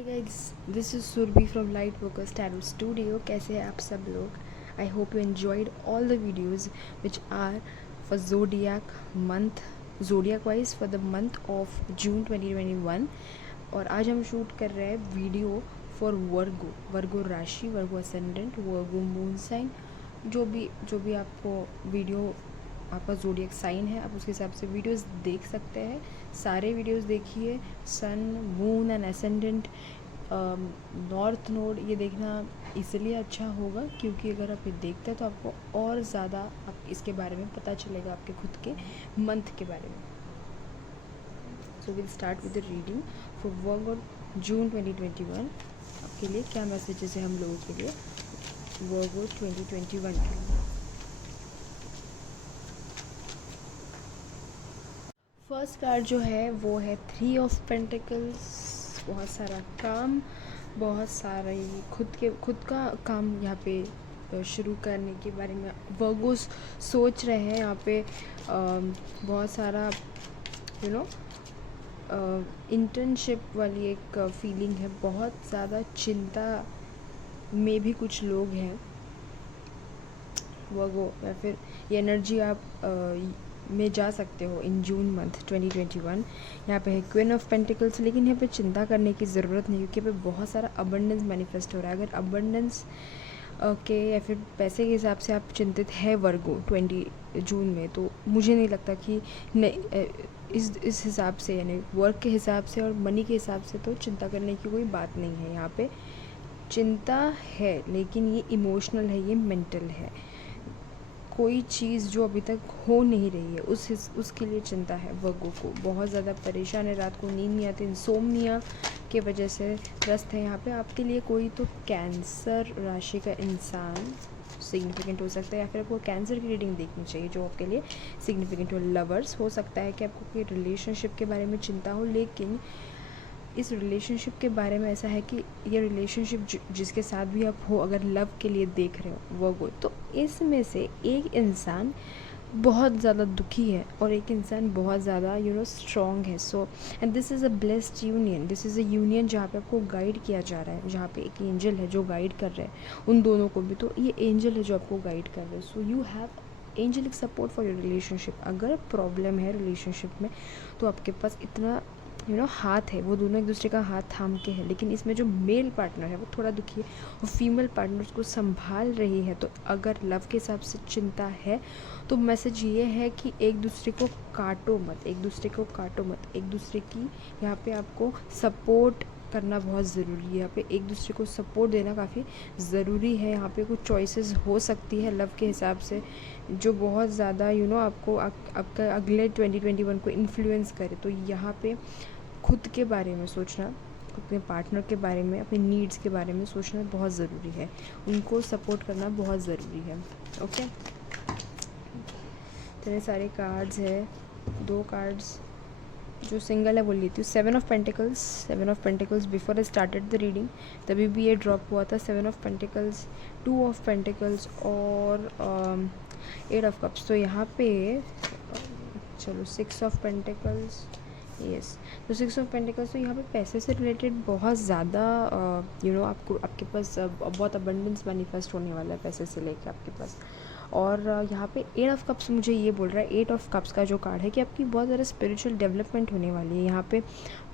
Hi guys, this is Surabhi from light focus tarot studio. कैसे हैं आप सब लोग? I hope you enjoyed all the videos which are for zodiac wise for the month of June 2021। और आज हम shoot कर रहे हैं वीडियो फॉर वर्गो राशि, वर्गो असेंडेंट, वर्गो मून साइन। जो भी आपको वीडियो आपका ज़ोडिएक साइन है, आप उसके हिसाब से वीडियोस देख सकते हैं। सारे वीडियोस देखिए। Sun, moon and ascendant, north node, ये देखना इसलिए अच्छा होगा क्योंकि अगर आप ये देखते हैं तो आपको और ज़्यादा आप इसके बारे में पता चलेगा, आपके खुद के मंथ के बारे में। So will start with the reading for Virgo June 2021। आपके लिए क्या मैसेजेस है हम लोगों के लिए वर्गो 2021 के लिए। फर्स्ट कार्ड जो है वो है 3 ऑफ पेंटिकल्स। बहुत सारा काम, बहुत सारा खुद का काम यहाँ पे शुरू करने के बारे में वर्गो सोच रहे हैं। यहाँ पे बहुत सारा इंटर्नशिप वाली एक फीलिंग है। बहुत ज़्यादा चिंता में भी कुछ लोग हैं वर्गो, या फिर ये एनर्जी आप में जा सकते हो इन जून मंथ 2021। यहाँ पे है क्वीन ऑफ पेंटिकल्स, लेकिन यहाँ पे चिंता करने की ज़रूरत नहीं क्योंकि यहाँ पे बहुत सारा अबंडेंस मैनिफेस्ट हो रहा है। अगर अबंडेंस के या फिर पैसे के हिसाब से आप चिंतित है वर्गो 20 जून में, तो मुझे नहीं लगता कि इस हिसाब से, यानी वर्क के हिसाब से और मनी के हिसाब से तो चिंता करने की कोई बात नहीं है। यहाँ पे चिंता है लेकिन ये इमोशनल है, ये मेंटल है। कोई चीज़ जो अभी तक हो नहीं रही है उसके लिए चिंता है वर्गो को। बहुत ज़्यादा परेशान है, रात को नींद नहीं आती, इंसोम्निया के वजह से ग्रस्त है। यहाँ पे आपके लिए कोई तो कैंसर राशि का इंसान सिग्निफिकेंट हो सकता है, या फिर आपको कैंसर की रीडिंग देखनी चाहिए जो आपके लिए सिग्निफिकेंट हो। लवर्स हो सकता है कि आपको कोई रिलेशनशिप के बारे में चिंता हो, लेकिन इस रिलेशनशिप के बारे में ऐसा है कि ये रिलेशनशिप जिसके साथ भी आप हो, अगर लव के लिए देख रहे हो वर्गो, तो इसमें से एक इंसान बहुत ज़्यादा दुखी है और एक इंसान बहुत ज़्यादा स्ट्रॉन्ग है। So and this is a blessed union, this is a union जहाँ पे आपको गाइड किया जा रहा है, जहाँ पे एक एंजल है जो गाइड कर रहे हैं उन दोनों को भी। तो ये एंजल है जो आपको गाइड कर रहे हैं। So you have angelic support for your relationship. अगर प्रॉब्लम है रिलेशनशिप में तो आपके पास इतना हाथ है, वो दोनों एक दूसरे का हाथ थाम के है। लेकिन इसमें जो मेल पार्टनर है वो थोड़ा दुखी है और फीमेल पार्टनर उसको संभाल रही है। तो अगर लव के हिसाब से चिंता है तो मैसेज ये है कि एक दूसरे को काटो मत, एक दूसरे को काटो मत, एक दूसरे की यहाँ पे आपको सपोर्ट करना बहुत ज़रूरी है। यहाँ पे एक दूसरे को सपोर्ट देना काफ़ी ज़रूरी है। यहाँ पे कुछ चॉइसेस हो सकती है लव के हिसाब से जो बहुत ज़्यादा आपको आपका अगले 2021 को इन्फ्लुएंस करे। तो यहाँ पे खुद के बारे में सोचना, अपने पार्टनर के बारे में, अपने नीड्स के बारे में सोचना बहुत ज़रूरी है, उनको सपोर्ट करना बहुत ज़रूरी है। ओके, इतने सारे कार्ड्स है। 2 कार्ड्स जो सिंगल है वो लेती हूँ। 7 of pentacles, 7 of pentacles before I started the reading तभी भी ये ड्रॉप हुआ था। 7 ऑफ पेंटिकल्स, 2 ऑफ पेंटिकल्स और 8 ऑफ कप्स। तो यहाँ पे चलो 6 ऑफ पेंटिकल्स, यस। तो 6 ऑफ पेंटिकल्स, तो यहाँ पे पैसे से रिलेटेड बहुत ज़्यादा आपको आपके पास बहुत अबंडेंस मैनिफेस्ट होने वाला है पैसे से लेके आपके पास। और यहाँ पे 8 ऑफ कप्स मुझे ये बोल रहा है, 8 ऑफ कप्स का जो कार्ड है कि आपकी बहुत ज़्यादा स्पिरिचुअल डेवलपमेंट होने वाली है। यहाँ पे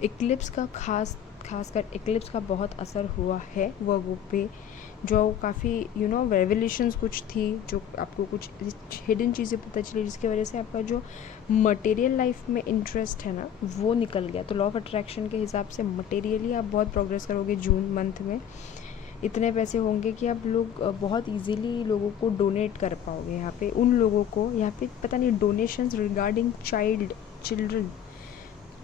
इक्लिप्स का खासकर इक्लिप्स का बहुत असर हुआ है वर्गो पे, जो काफ़ी रेवलेशंस कुछ थी, जो आपको कुछ हिडन चीज़ें पता चली जिसकी वजह से आपका जो मटेरियल लाइफ में इंटरेस्ट है ना वो निकल गया। तो लॉ ऑफ अट्रैक्शन के हिसाब से मटेरियली आप बहुत प्रोग्रेस करोगे जून मंथ में। इतने पैसे होंगे कि आप लोग बहुत इजीली लोगों को डोनेट कर पाओगे। यहाँ पे उन लोगों को, यहाँ पे पता नहीं डोनेशंस रिगार्डिंग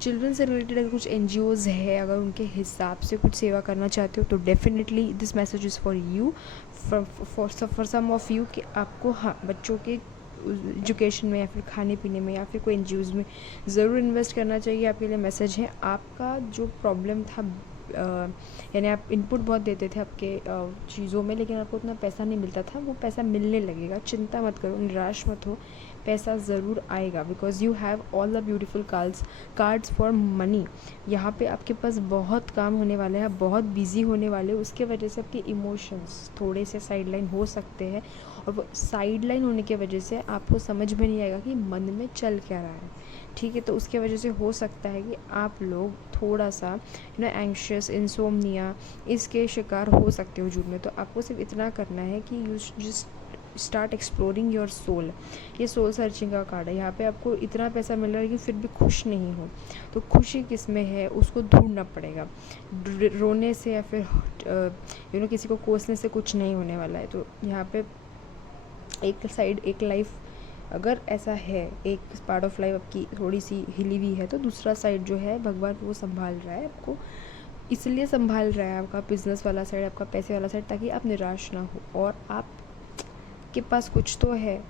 चिल्ड्रन से रिलेटेड अगर कुछ NGOs है, अगर उनके हिसाब से कुछ सेवा करना चाहते हो तो definitely this message is for you, for some of you, कि आपको हाँ बच्चों के एजुकेशन में या फिर खाने पीने में या फिर कोई NGOs में ज़रूर इन्वेस्ट करना चाहिए। आपके लिए मैसेज है। आपका जो प्रॉब्लम था, यानी आप इनपुट बहुत देते थे आपके चीज़ों में, लेकिन आपको उतना पैसा नहीं मिलता था, वो पैसा मिलने लगेगा। चिंता मत करो, निराश मत हो, पैसा ज़रूर आएगा, because you have all the beautiful cards for money. यहाँ पे आपके पास बहुत काम होने वाले हैं, आप बहुत बिजी होने वाले हो, उसके वजह से आपके इमोशंस थोड़े से साइडलाइन हो सकते हैं, और वो साइडलाइन होने की वजह से आपको समझ में नहीं आएगा कि मन में चल क्या रहा है, ठीक है। तो उसके वजह से हो सकता है कि आप लोग थोड़ा सा एंग्शियस, इंसोम्निया, इसके शिकार हो सकते हो जून में। तो आपको सिर्फ इतना करना है कि you just start exploring your soul. ये सोल सर्चिंग का कार्ड है। यहाँ पे आपको इतना पैसा मिल रहा है कि फिर भी खुश नहीं हो, तो खुशी किस में है उसको ढूंढना पड़ेगा। रोने से या फिर किसी को कोसने से कुछ नहीं होने वाला है। तो यहाँ पे एक साइड, एक लाइफ अगर ऐसा है, एक पार्ट ऑफ लाइफ आपकी थोड़ी सी हिली हुई है, तो दूसरा साइड जो है भगवान वो संभाल रहा है आपको। इसलिए संभाल रहा है आपका बिजनेस वाला साइड, आपका पैसे वाला साइड, ताकि आप निराश ना हो और आप के पास कुछ तो है।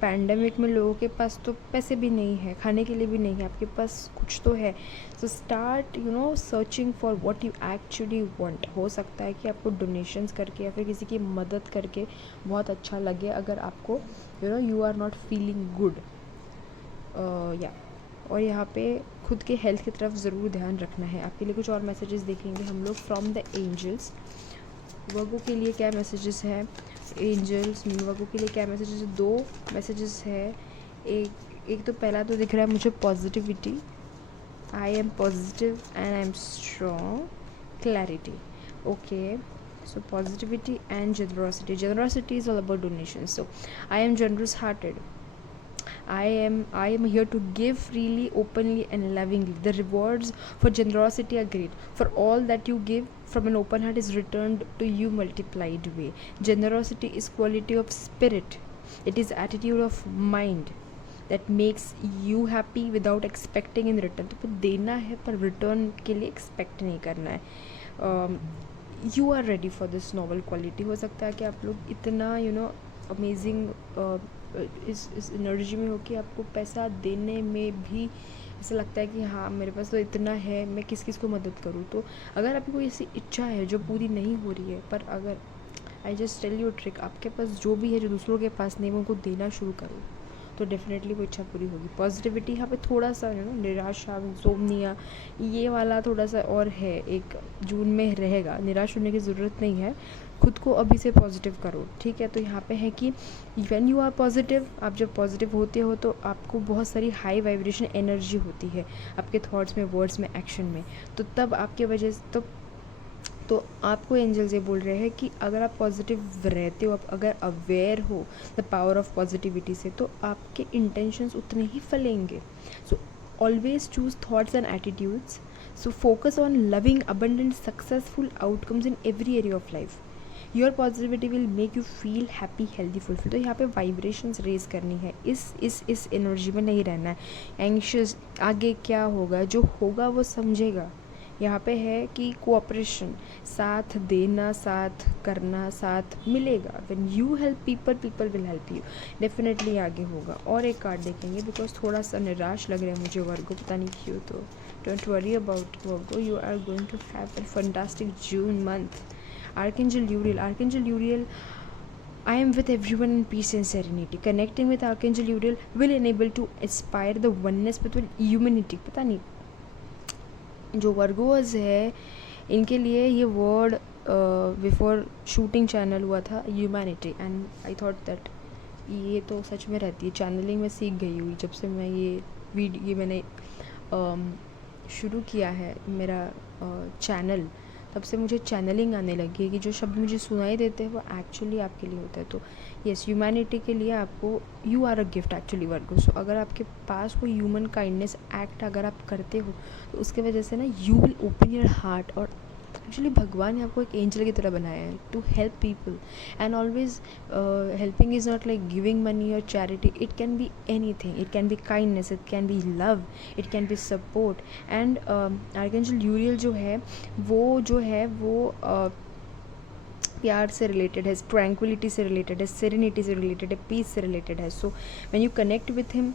पैंडेमिक में लोगों के पास तो पैसे भी नहीं है, खाने के लिए भी नहीं है, आपके पास कुछ तो है। So start searching for what you actually want. हो सकता है कि आपको डोनेशंस करके या फिर किसी की मदद करके बहुत अच्छा लगे, अगर आपको you are not feeling good या। और यहाँ पे खुद के हेल्थ की तरफ ज़रूर ध्यान रखना है। आपके लिए कुछ और मैसेजेस देखेंगे हम लोग फ्रॉम द एंजल्स। वर्गो के लिए क्या मैसेजेस हैं, एंजल्स वर्गो के लिए क्या मैसेजेस? 2 मैसेजेस है। एक तो पहला तो दिख रहा है मुझे positivity, I am positive and I am strong, clarity. Okay, so positivity and generosity is all about donations. So I am generous hearted, I am here to give freely, openly and lovingly. The rewards for generosity are great. For all that you give from an open heart is returned to you multiplied way. Generosity is quality of spirit. It is attitude of mind that makes you happy without expecting in return. तो देना है पर return के लिए expect नहीं करना है। You are ready for this novel quality. हो सकता है कि आप लोग इतना अमेजिंग इस एनर्जी में हो कि आपको पैसा देने में भी ऐसा लगता है कि हाँ मेरे पास तो इतना है, मैं किस किस को मदद करूँ। तो अगर आपकी कोई ऐसी इच्छा है जो पूरी नहीं हो रही है, पर अगर I just tell you trick, आपके पास जो भी है जो दूसरों के पास नहीं, उनको देना शुरू करो, तो डेफिनेटली वो इच्छा पूरी होगी। पॉजिटिविटी यहाँ पे थोड़ा सा निराशा, इंसोम्निया, ये वाला थोड़ा सा और है, एक जून में रहेगा। निराश होने की ज़रूरत नहीं है, खुद को अभी से पॉजिटिव करो, ठीक है। तो यहाँ पे है कि व्हेन यू आर पॉजिटिव, आप जब पॉजिटिव होते हो तो आपको बहुत सारी हाई वाइब्रेशन एनर्जी होती है आपके थॉट्स में, वर्ड्स में, एक्शन में। तो तब आपके वजह से तो आपको एंजल्स ये बोल रहे हैं कि अगर आप पॉजिटिव रहते हो, आप अगर अवेयर हो द पावर ऑफ पॉजिटिविटी से, तो आपके इंटेंशंस उतने ही फलेंगे। So always choose thoughts and attitudes, so focus on loving, abundant, successful outcomes in every area of life. Your positivity will make you feel happy, healthy, fulfil. तो यहाँ पे vibrations raise करनी है, इस एनर्जी में नहीं रहना है एंग्शियस। आगे क्या होगा, जो होगा वो समझेगा। यहाँ पे है कि कोऑपरेशन, साथ देना, साथ करना, साथ मिलेगा। When you help people, people will help you. Definitely आगे होगा। और एक कार्ड देखेंगे बिकॉज थोड़ा सा निराश लग रहा है मुझे वर्गो, पता नहीं क्यों। तो don't worry about Virgo, you are going to have a fantastic June month. Archangel Uriel, I am with everyone in peace and serenity. Connecting with Archangel Uriel will enable to inspire the oneness between humanity. पता नहीं जो Virgos है इनके लिए ये word before shooting channel हुआ था, humanity, and I thought that ये तो सच में रहती है। चैनलिंग में सीख गई हुई जब से मैं ये मैंने शुरू किया है मेरा चैनल, तब से मुझे चैनलिंग आने लगी है कि जो शब्द मुझे सुनाई देते हैं वो एक्चुअली आपके लिए होता है। तो यस, ह्यूमैनिटी के लिए आपको, you are a gift actually Virgo. So अगर आपके पास कोई ह्यूमन काइंडनेस एक्ट अगर आप करते हो तो उसके वजह से ना you will open your heart. और एक्चुअली भगवान ने आपको एक एंजल की तरह बनाया है to help people, and always helping is not like giving money और charity, it can be anything, it can be kindness, it can be love, it can be support. And archangel Uriel जो है वो प्यार से related है, tranquillity से related है, serenity से रिलेटेड है, पीस से रिलेटेड है। So when you connect with him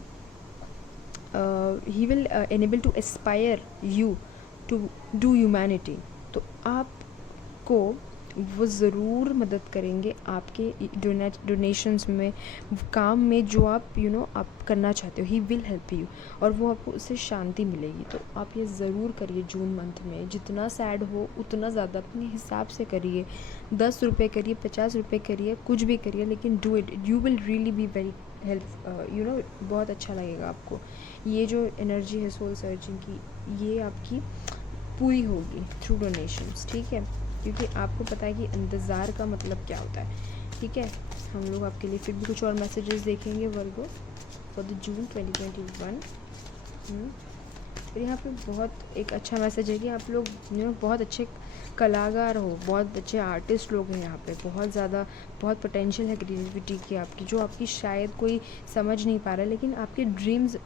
he will enable to aspire you to do humanity. तो आपको वो ज़रूर मदद करेंगे आपके डोनेशंस में, काम में जो आप आप करना चाहते हो। ही विल हेल्प यू, और वो आपको उससे शांति मिलेगी। तो आप ये ज़रूर करिए जून मंथ में। जितना सैड हो उतना ज़्यादा अपने हिसाब से करिए, 10 रुपये करिए, 50 रुपये करिए, कुछ भी करिए, लेकिन do it. You will really be very help, बहुत अच्छा लगेगा आपको। ये जो एनर्जी है सोल सर्चिंग की, ये आपकी पूरी होगी थ्रू डोनेशंस, ठीक है? क्योंकि आपको पता है कि इंतज़ार का मतलब क्या होता है, ठीक है? हम लोग आपके लिए फिर भी कुछ और मैसेजेस देखेंगे वर्गो फॉर द जून 2021। फिर यहाँ पे बहुत एक अच्छा मैसेज है कि आप लोग बहुत अच्छे कलाकार हो, बहुत अच्छे आर्टिस्ट लोग हैं यहाँ पे, बहुत ज़्यादा, बहुत पोटेंशियल है क्रिएटिविटी की आपकी, जो आपकी शायद कोई समझ नहीं पा रहा है, लेकिन आपके ड्रीम्स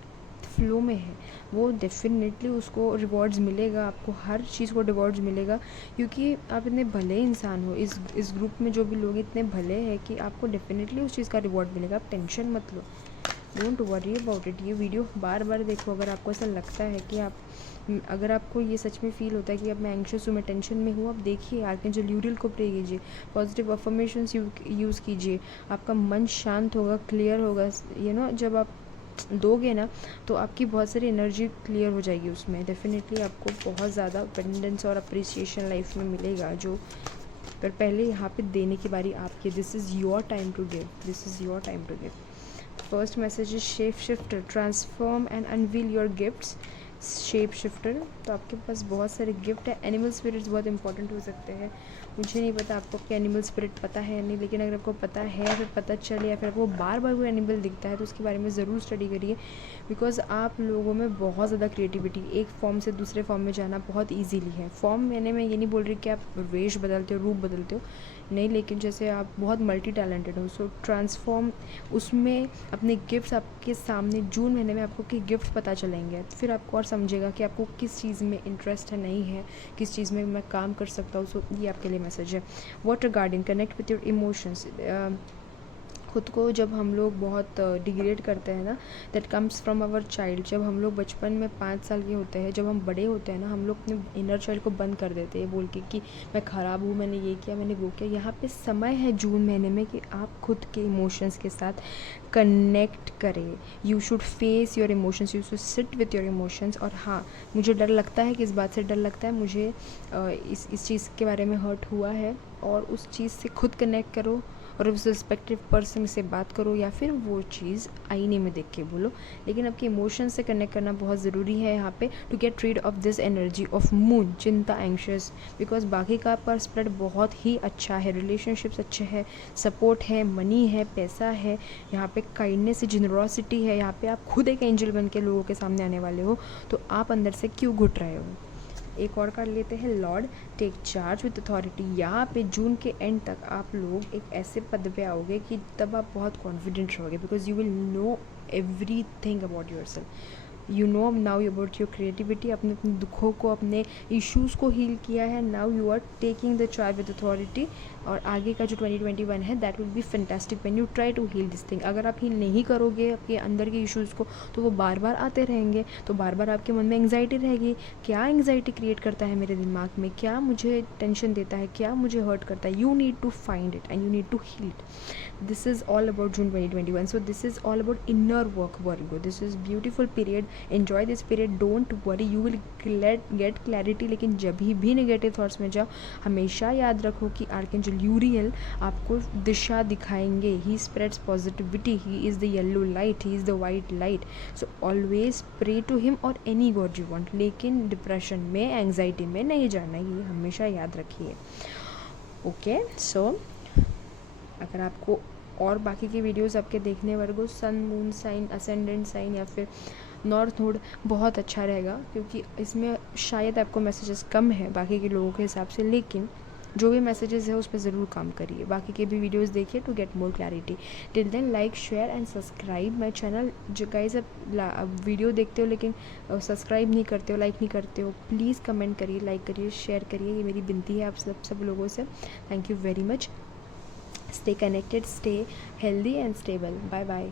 फ्लो में है। वो डेफिनेटली उसको रिवॉर्ड्स मिलेगा, आपको हर चीज़ को रिवॉर्ड्स मिलेगा, क्योंकि आप इतने भले इंसान हो। इस ग्रुप में जो भी लोग इतने भले हैं कि आपको डेफिनेटली उस चीज़ का रिवॉर्ड मिलेगा। आप टेंशन मत लो, डोंट वरी अबाउट इट। ये वीडियो बार बार देखो। अगर आपको ऐसा लगता है कि अगर आपको ये सच में फील होता है कि अब मैं एंग्शियस हूँ, मैं टेंशन में हूँ, आप देखिए आर्कएंजल यूरियल को प्रे कीजिए, पॉजिटिव अफर्मेशंस यूज़ कीजिए, आपका मन शांत होगा, क्लियर होगा। जब आप दोगे ना तो आपकी बहुत सारी एनर्जी क्लियर हो जाएगी उसमें। डेफिनेटली आपको बहुत ज़्यादा अबंडेंस और अप्रिसिएशन लाइफ में मिलेगा, जो पर पहले यहाँ पे देने की बारी आपकी। This is your time to give, this is your time to give. First message is shape shifter, transform and unveil your gifts. Shape shifter, तो आपके पास बहुत सारे गिफ्ट है। एनिमल स्पिरिट्स बहुत इंपॉर्टेंट हो सकते हैं। मुझे नहीं पता आपको क्या एनिमल स्पिरिट पता है या नहीं, लेकिन अगर आपको पता है या फिर पता चले या फिर आपको बार बार कोई एनिमल दिखता है तो उसके बारे में ज़रूर स्टडी करिए, बिकॉज आप लोगों में बहुत ज़्यादा क्रिएटिविटी, एक फॉर्म से दूसरे फॉर्म में जाना बहुत ईजीली है। फॉर्म मैंने मैं ये नहीं बोल रही कि आप वेश बदलते हो, रूप बदलते हो, नहीं, लेकिन जैसे आप बहुत मल्टी टैलेंटेड हो, सो ट्रांसफॉर्म उसमें अपने गिफ्ट्स आपके सामने जून महीने में आपको कि गिफ्ट पता चलेंगे, फिर आपको और समझेगा कि आपको किस चीज़ में इंटरेस्ट है, नहीं है, किस चीज़ में मैं काम कर सकता हूँ। सो ये आपके लिए मैसेज है। Water garden, connect with your emotions. खुद को जब हम लोग बहुत डिग्रेड करते हैं ना, that comes from our child. जब हम लोग बचपन में 5 साल के होते हैं, जब हम बड़े होते हैं ना, हम लोग अपने इनर चाइल्ड को बंद कर देते हैं बोल के कि मैं ख़राब हूँ, मैंने ये किया, मैंने वो किया। यहाँ पे समय है जून महीने में कि आप खुद के इमोशंस के साथ कनेक्ट करें। You should face your emotions, you should sit with your emotions. और हाँ, मुझे डर लगता है कि इस बात से डर लगता है, मुझे इस चीज़ के बारे में हर्ट हुआ है, और उस चीज़ से खुद कनेक्ट करो और उस रिस्पेक्टिव पर्सन से बात करो, या फिर वो चीज़ आईने में देख के बोलो, लेकिन आपके इमोशन से कनेक्ट करना बहुत ज़रूरी है यहाँ पे to get rid of this energy of moon, चिंता, एंग्शियस। बिकॉज बाकी का आपका स्प्रेड बहुत ही अच्छा है, रिलेशनशिप्स अच्छे हैं, सपोर्ट है, मनी है, पैसा है, यहाँ पे काइंडनेस, जेनरॉसिटी है। यहाँ पे आप खुद एक एंजल बन के लोगों के सामने आने वाले हो, तो आप अंदर से क्यों घुट रहे हो। एक और कार्ड लेते हैं, lord take charge with authority. यहाँ पे जून के एंड तक आप लोग एक ऐसे पद पे आओगे कि तब आप बहुत कॉन्फिडेंट रहोगे, because you will know every thing about your self. You know now about your creativity. अपने अपने दुखों को, अपने इश्यूज़ को हील किया है। Now you are taking the charge with authority. और आगे का जो 2021 है, that will be fantastic when you try to heal this thing. अगर आप हील नहीं करोगे आपके अंदर के इश्यूज़ को, तो वो बार बार आते रहेंगे, तो बार बार आपके मन में एंग्जाइटी रहेगी। क्या एंग्जाइटी क्रिएट करता है मेरे दिमाग में, क्या मुझे टेंशन देता है, क्या मुझे हर्ट करता है। You need to find it and you need to heal it. This is all about June 2021. So this is all about inner work, Virgo. This is beautiful period, enjoy this period, don't worry, you will get clarity. लेकिन जब भी negative thoughts में जाओ, हमेशा याद रखो कि archangel यूरियल आपको दिशा दिखाएंगे। He spreads positivity, he is the yellow light, he is the white light. So always pray to him और एनी गॉड यू वांट, लेकिन डिप्रेशन में, एंग्जाइटी में नहीं जाना, ये हमेशा याद रखिए। ओके, सो अगर आपको और बाकी की वीडियोस आपके देखने वर्गो, सन, मून साइन, असेंडेंट साइन या फिर नॉर्थ नोड, बहुत अच्छा रहेगा, क्योंकि इसमें शायद आपको मैसेजेस कम है बाकी के लोगों के हिसाब से, लेकिन जो भी मैसेजेस है उस पर ज़रूर काम करिए। बाकी के भी वीडियोस देखिए to get more clarity. Till then like, share and subscribe my channel. जो गाइस आप वीडियो देखते हो लेकिन सब्सक्राइब नहीं करते हो, लाइक नहीं करते हो, प्लीज़ कमेंट करिए, लाइक करिए, शेयर करिए, ये मेरी विनती है आप सब लोगों से। Thank you very much. Stay connected, stay healthy and stable. Bye bye.